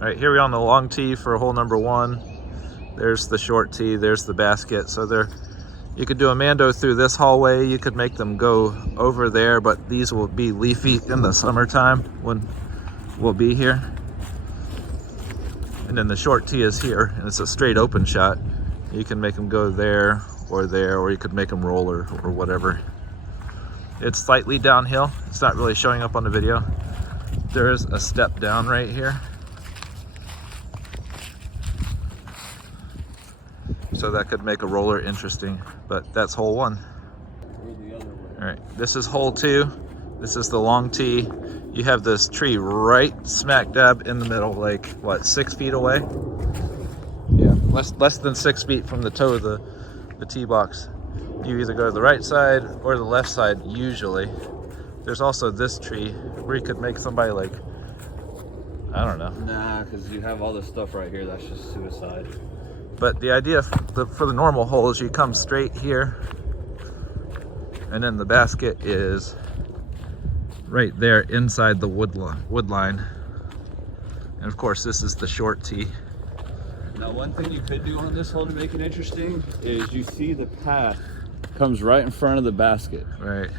All right, here we are on the long tee for hole number 1. There's the short tee, there's the basket. So there, you could do a mando through this hallway. You could make them go over there, but these will be leafy in the summertime when we'll be here. And then the short tee is here, and it's a straight open shot. You can make them go there, or you could make them roll or whatever. It's slightly downhill. It's not really showing up on the video. There is a step down right here. So that could make a roller interesting, but that's hole 1. All right, this is hole 2. This is the long tee. You have this tree right smack dab in the middle, like what, 6 feet away? Yeah, less than 6 feet from the toe of the tee box. You either go to the right side or the left side usually. There's also this tree where you could make somebody like, I don't know. Nah, because you have all this stuff right here. That's just suicide. But the idea for the normal hole is you come straight here, and then the basket is right there inside the wood line. And of course, this is the short tee. Now, one thing you could do on this hole to make it interesting is you see the path comes right in front of the basket. Right.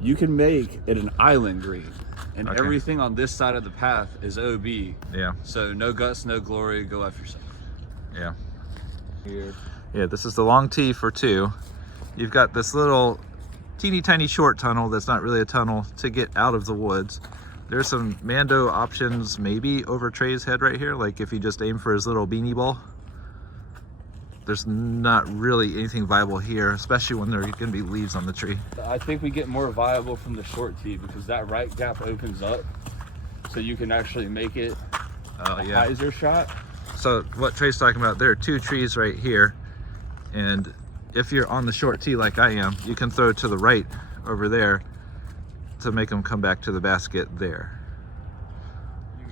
You can make it an island green, and Okay. everything on this side of the path is OB. Yeah. So no guts, no glory. Go F yourself. Yeah. Here. Yeah, this is the long tee for 2. You've got this little teeny tiny short tunnel that's not really a tunnel to get out of the woods. There's some mando options maybe over Trey's head right here, like if you just aim for his little beanie ball. There's not really anything viable here, especially when there are going to be leaves on the tree. I think we get more viable from the short tee because that right gap opens up, so you can actually make it a hyzer shot. So what Trey's talking about, there are 2 trees right here, and if you're on the short tee like I am, you can throw to the right over there to make them come back to the basket there. You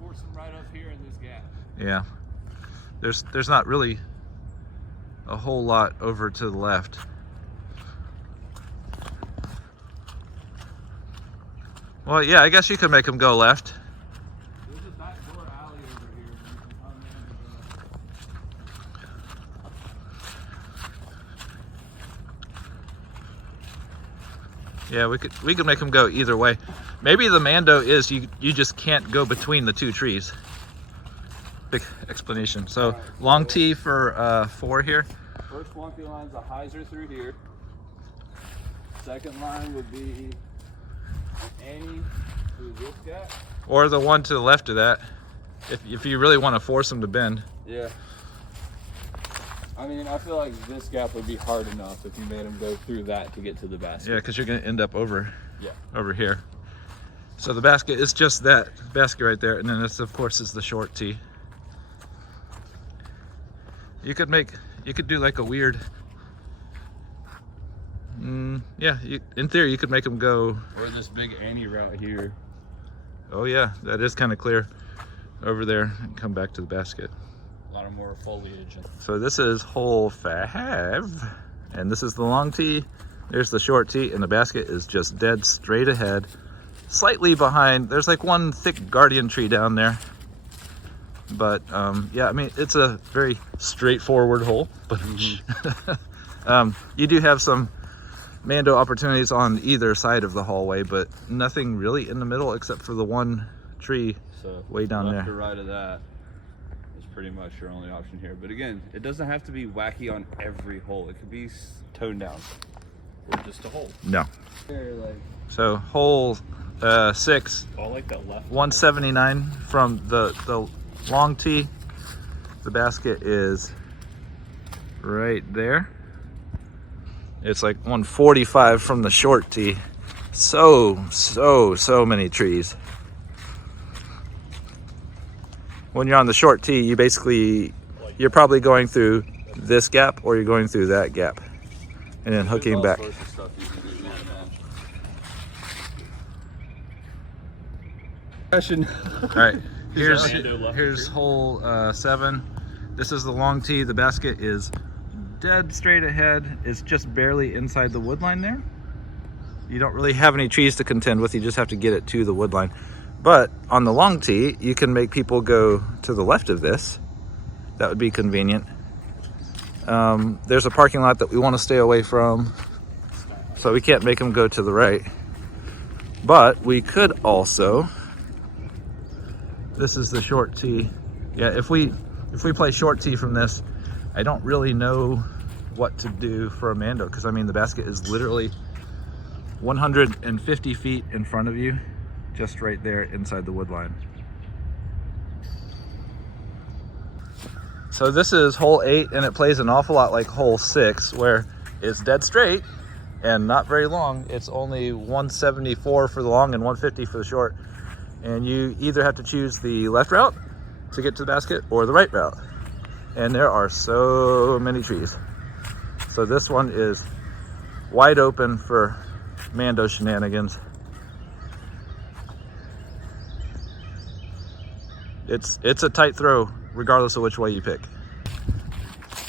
force them right up here in this gap. Yeah, there's not really a whole lot over to the left. Well, yeah, I guess you could make them go left. There's a back door alley over here. You can come in and Yeah, we could make them go either way. Maybe the mando is you just can't go between the 2 trees. Big explanation. So long tee for 4 here. First wonky line's a hyzer through here. Second line would be Annie through this gap. Or the one to the left of that, if you really want to force them to bend. Yeah. I mean, I feel like this gap would be hard enough if you made them go through that to get to the basket. Yeah, because you're going to end up over here. So the basket is just that basket right there, and then this, of course, is the short tee. You could do like a weird, yeah, in theory you could make them go. Or this big Annie route here. Oh yeah, that is kind of clear over there and come back to the basket. A lot of more foliage. So this is hole 5, and this is the long tee. There's the short tee, and the basket is just dead straight ahead, slightly behind. There's like one thick guardian tree down there. But yeah, I mean, it's a very straightforward hole, but you do have some mando opportunities on either side of the hallway, but nothing really in the middle except for the one tree way down there. Left to right of that is pretty much your only option here. But again, it doesn't have to be wacky on every hole. It could be toned down or just a hole. No. Here, like, so hole 6, I like that left 179 from the long tee. The basket is right there. It's like 145 from the short tee. So many trees. When you're on the short tee, you're probably going through this gap or you're going through that gap and then hooking back. All right, here's hole 7. This is the long tee. The basket is dead straight ahead. It's just barely inside the wood line there. You don't really have any trees to contend with. You just have to get it to the wood line. But on the long tee, you can make people go to the left of this. That would be convenient. There's a parking lot that we want to stay away from, so we can't make them go to the right. But we could also, this is the short tee. Yeah, if we play short tee from this, I don't really know what to do for a Mando, because I mean the basket is literally 150 feet in front of you, just right there inside the wood line. So this is hole 8, and it plays an awful lot like hole 6, where it's dead straight and not very long. It's only 174 for the long and 150 for the short. And you either have to choose the left route to get to the basket or the right route. And there are so many trees. So this one is wide open for Mando shenanigans. It's a tight throw regardless of which way you pick.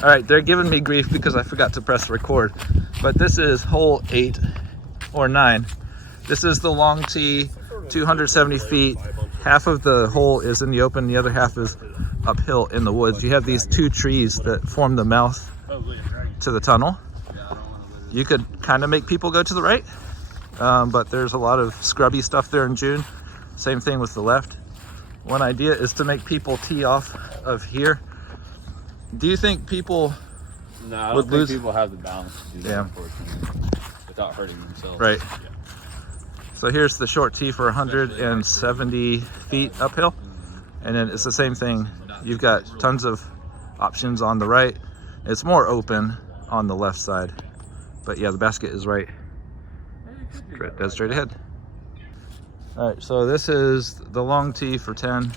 All right, they're giving me grief because I forgot to press record, but this is hole 8 or 9. This is the long tee, 270 feet. Half of the hole is in the open, the other half is uphill in the woods. You have these 2 trees that form the mouth to the tunnel. You could kind of make people go to the right, but there's a lot of scrubby stuff there in June. Same thing with the left. One idea is to make people tee off of here. Do you think people No, I don't think people have the balance to do that, Yeah. unfortunately, without hurting themselves. Right. Yeah. So here's the short tee for 170 feet uphill. And then it's the same thing. You've got tons of options on the right. It's more open on the left side. But yeah, the basket is right. Dead straight ahead. All right, so this is the long tee for 10.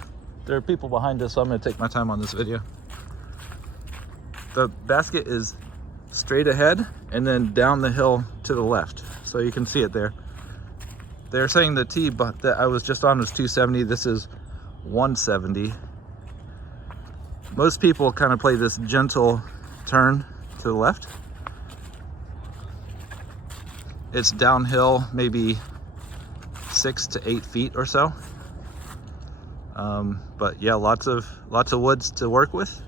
There are people behind us, so I'm gonna take my time on this video. The basket is straight ahead and then down the hill to the left. So you can see it there. They're saying the tee that I was just on was 270. This is 170. Most people kind of play this gentle turn to the left. It's downhill, maybe 6 to 8 feet or so. But yeah, lots of woods to work with.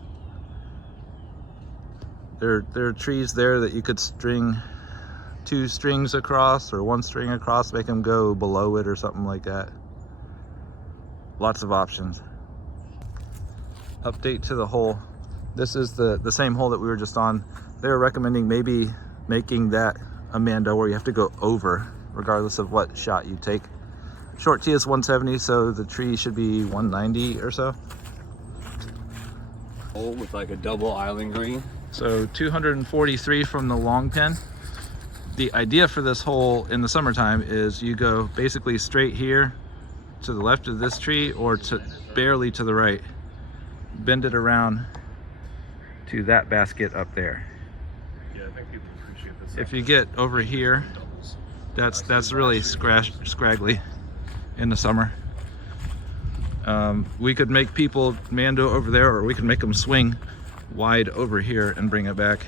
There are trees there that you could string 2 strings across or 1 string across, make them go below it or something like that. Lots of options. Update to the hole. This is the same hole that we were just on. They were recommending maybe making that a Mando where you have to go over regardless of what shot you take. Short tee is 170, so the tree should be 190 or so. Hole with like a double island green. So 243 from the long pin. The idea for this hole in the summertime is you go basically straight here to the left of this tree or to barely to the right. Bend it around to that basket up there. Yeah, I think people appreciate this. If you get over here, that's really scraggly in the summer. We could make people Mando over there, or we could make them swing wide over here and bring it back.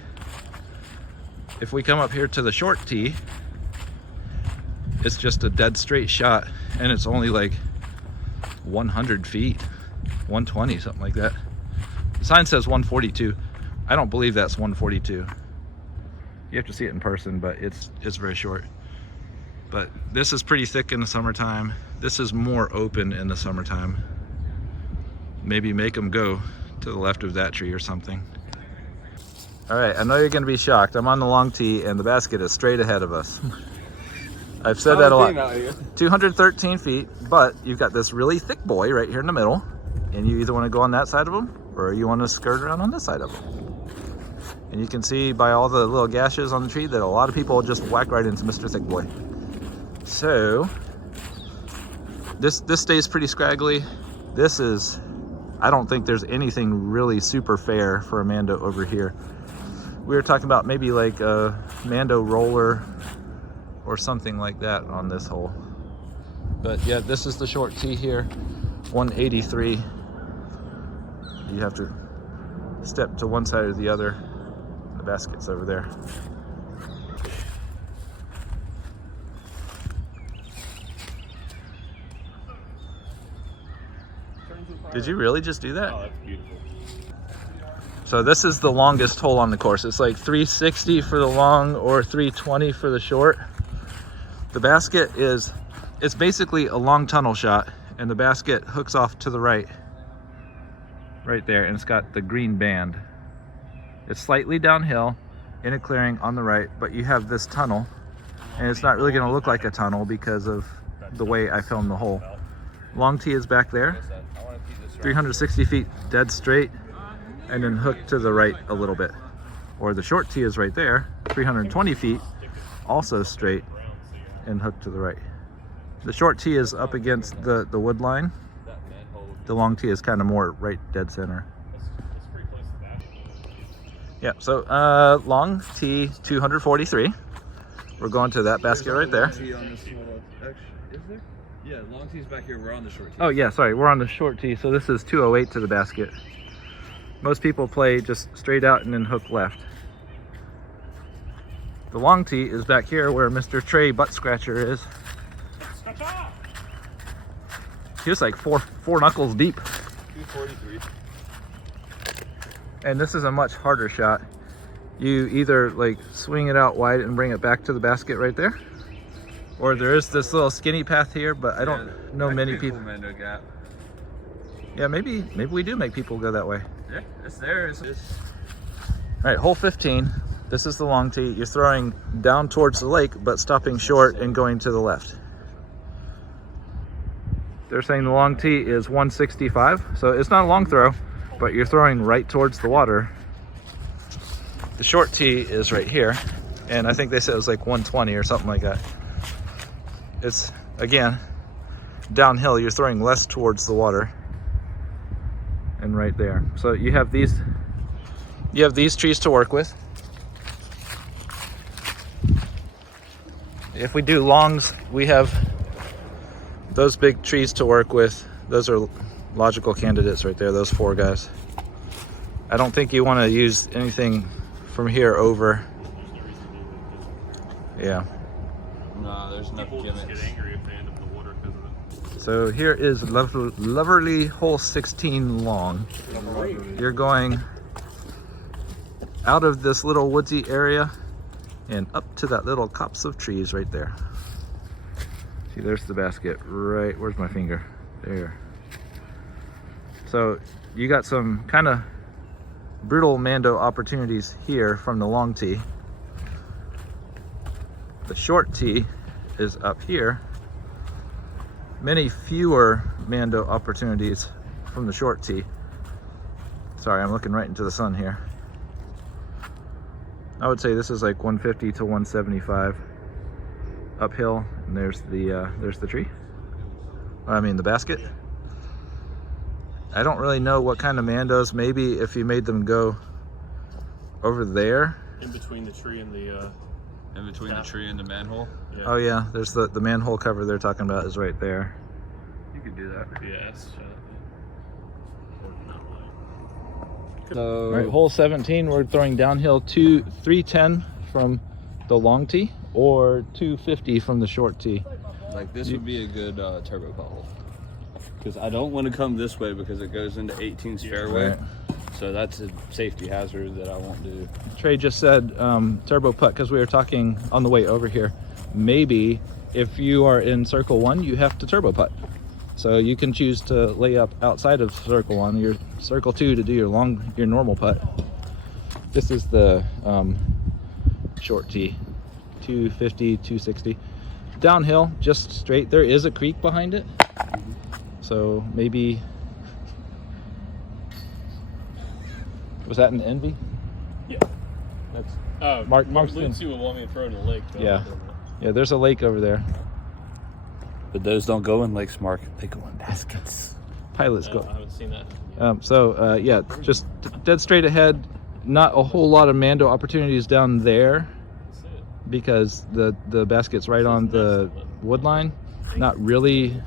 If we come up here to the short tee, it's just a dead straight shot, and it's only like 100 feet, 120, something like that. The sign says 142. I don't believe that's 142. You have to see it in person, but it's very short. But this is pretty thick in the summertime. This is more open in the summertime. Maybe make them go to the left of that tree or something. All right, I know you're gonna be shocked. I'm on the long tee and the basket is straight ahead of us. I've said that a lot. 213 feet, but you've got this really thick boy right here in the middle, and you either wanna go on that side of him or you wanna skirt around on this side of him. And you can see by all the little gashes on the tree that a lot of people just whack right into Mr. Thick Boy. So, this stays pretty scraggly. This is, I don't think there's anything really super fair for a Mando over here. We were talking about maybe like a Mando roller or something like that on this hole. But yeah, this is the short tee here, 183. You have to step to one side or the other. The basket's over there. Did you really just do that? Oh, that's beautiful. So this is the longest hole on the course. It's like 360 for the long or 320 for the short. The basket is, it's basically a long tunnel shot, and the basket hooks off to the right there, and it's got the green band. It's slightly downhill in a clearing on the right, but you have this tunnel, and it's not really going to look like a tunnel because of the way I filmed the hole. Long tee is back there, 360 feet dead straight, and then hook to the right a little bit. Or the short tee is right there, 320 feet, also straight, and hook to the right. The short tee is up against the wood line. The long tee is kind of more right dead center. Yeah, so long tee 243. We're going to that basket right there. Is there? Yeah, long tee's back here. We're on the short tee. Oh yeah, sorry, we're on the short tee, so this is 208 to the basket. Most people play just straight out and then hook left. The long tee is back here where Mr. Trey Butt Scratcher is. He was like four knuckles deep. 243. And this is a much harder shot. You either like swing it out wide and bring it back to the basket right there, or there is this little skinny path here, but I don't know many people. Mando gap. Yeah, maybe we do make people go that way. Yeah, it's there. It's All right, hole 15. This is the long tee. You're throwing down towards the lake, but stopping short and going to the left. They're saying the long tee is 165, so it's not a long throw, but you're throwing right towards the water. The short tee is right here, and I think they said it was like 120 or something like that. It's, again, downhill. You're throwing less towards the water. And right there. So you have these trees to work with. If we do longs, we have those big trees to work with. Those are logical candidates right there, those four guys. I don't think you want to use anything from here over. Yeah. No, there's enough People just gimmicks. get angry if they end up in the water because of it. So here is lovely hole 16 long. You're going out of this little woodsy area and up to that little copse of trees right there. See, there's the basket right, where's my finger? There. So you got some kind of brutal Mando opportunities here from the long tee. The short tee is up here. Many fewer Mando opportunities from the short tee. Sorry, I'm looking right into the sun here. I would say this is like 150 to 175 uphill, and there's the tree. I mean the basket. I don't really know what kind of Mandos. Maybe if you made them go over there. In between the tree and the In between the tree and the manhole. yeah. Oh yeah, there's the manhole cover they're talking about is right there. You could do that. Yeah, it's All right, hole 17, we're throwing downhill 310 from the long tee or 250 from the short tee. Like this would be a good turbo putt hole. Because I don't want to come this way because it goes into 18's fairway. Right. So that's a safety hazard that I won't do. Trey just said turbo putt because we were talking on the way over here. Maybe if you are in circle one, you have to turbo putt. So you can choose to lay up outside of circle one, your circle two to do your normal putt. This is the short tee, 250, 260. Downhill, just straight. There is a creek behind it. So maybe, was that an envy? Yeah. That's Mark's Lucy would want me to throw it in the lake. But Yeah. Yeah, there's a lake over there. But those don't go in lakes, Mark. They go in baskets. Pilots I go. haven't seen that. Yeah, just dead straight ahead. Not a whole lot of Mando opportunities down there That's it. because the basket's right on the wood line. Not really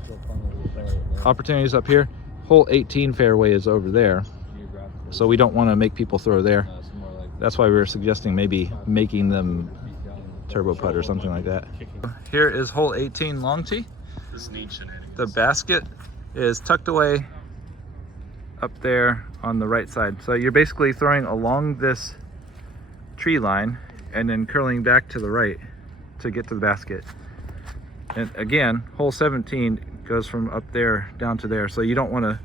opportunities up here. Hole 18 fairway is over there, so we don't want to make people throw there. That's why we were suggesting maybe making them turbo putt or something like that. Here is hole 18 long tee. This needs shenanigans. The basket is tucked away up there on the right side. So you're basically throwing along this tree line and then curling back to the right to get to the basket. And again, hole 17 goes from up there down to there. So you don't want to,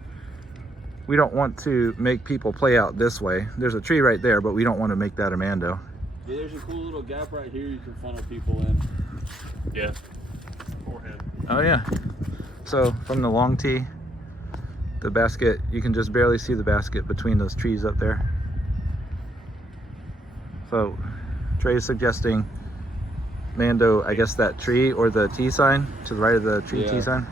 we don't want to make people play out this way. There's a tree right there, but we don't want to make that a Mando. Yeah, there's a cool little gap right here you can funnel people in. Yeah. Forehead. Oh yeah. So from the long tee, the basket, you can just barely see the basket between those trees up there. So Trey's suggesting Mando, I guess that tree or the T sign to the right of the tree Yeah. T sign.